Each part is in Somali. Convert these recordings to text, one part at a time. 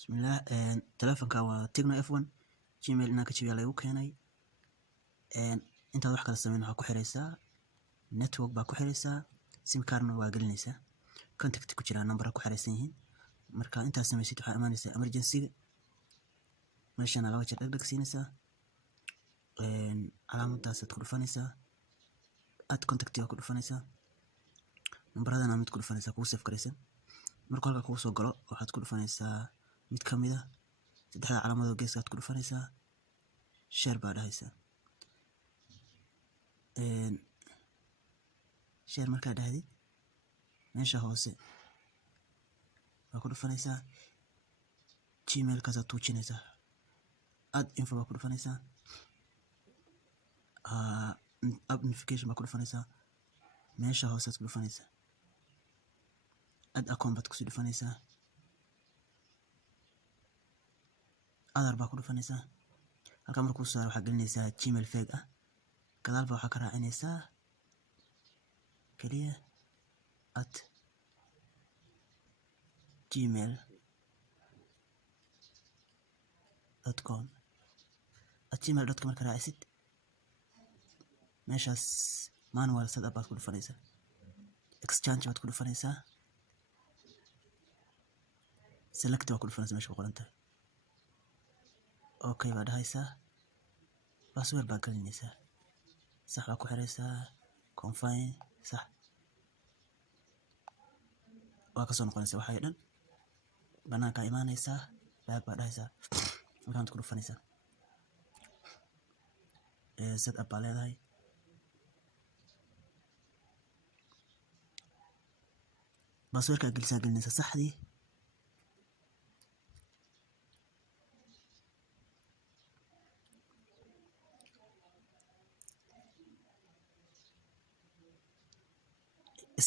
bismillah. Telefonka waa Tecno F1 Gmail inaan ka jabiyaa lagu keenay. intaad wax kala sameyn waxaa ku xiraysaa network baa ku xiraysaa, sim cardna waa gelinaysaa, contact ku jira number ku xiraysan yihiin. marka intaad samaysid waxaa imaanaysaa emergency-ga, meeshana laba jeer dhag siinaysaa, calaamadaasaad ku dhufanaysaa, add contact ku dhufanaysaa, numberadana mid ku dhufanaysaa kugu save garaysan. marka halka kugu soo galo waxaad ku dhufanaysaa mid ka mid ah saddexda calaamadood geeskaad ku dhufanaysaa, share baa dhahaysaa. share markaa dhahdid meesha hoose waa ku dhufanaysaa, gmail kaasaad tuujinaysaa, add info baa ku dhufanaysaa, app notification baa ku dhufanaysaa, meesha hoosead ku dhufanaysaa, add account baad kusii dhufanaysaa, other baa ku dhufanaysaa. halka markuu saaro waxaa gelinaysaa gmail fake ah, gadaal baa waxaa ka raacinaysaa kaliya @gmail.com marka raacisid meeshaas manual setup baad ku dhufanaysaa, exchange baad ku dhufanaysaa, select baad ku dhufanaysaa meesha ku qoran tahay, okay baa dhahaysaa, password baa gelinaysaa, sax baa ku xiraysaa, confirm sax waa ka soo noqonaysaa. waxay dhan banaanka imaanaysaa, back baa dhahaysaa, halkaad ku dhufanaysaa, setup baa leedahay. passwordka gelinaysaa saxdii,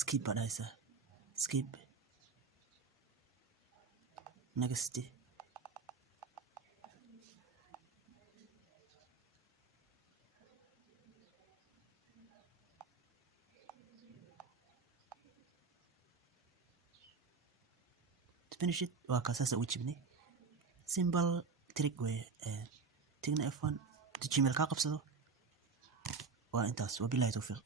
skip baa dhahaysaa, skip next, finish it. waa kaasaasa ugu jibnay, simple trick way. Tecno F1 gmail kaa qabsado waa intaas. wabillahi tawfiiq.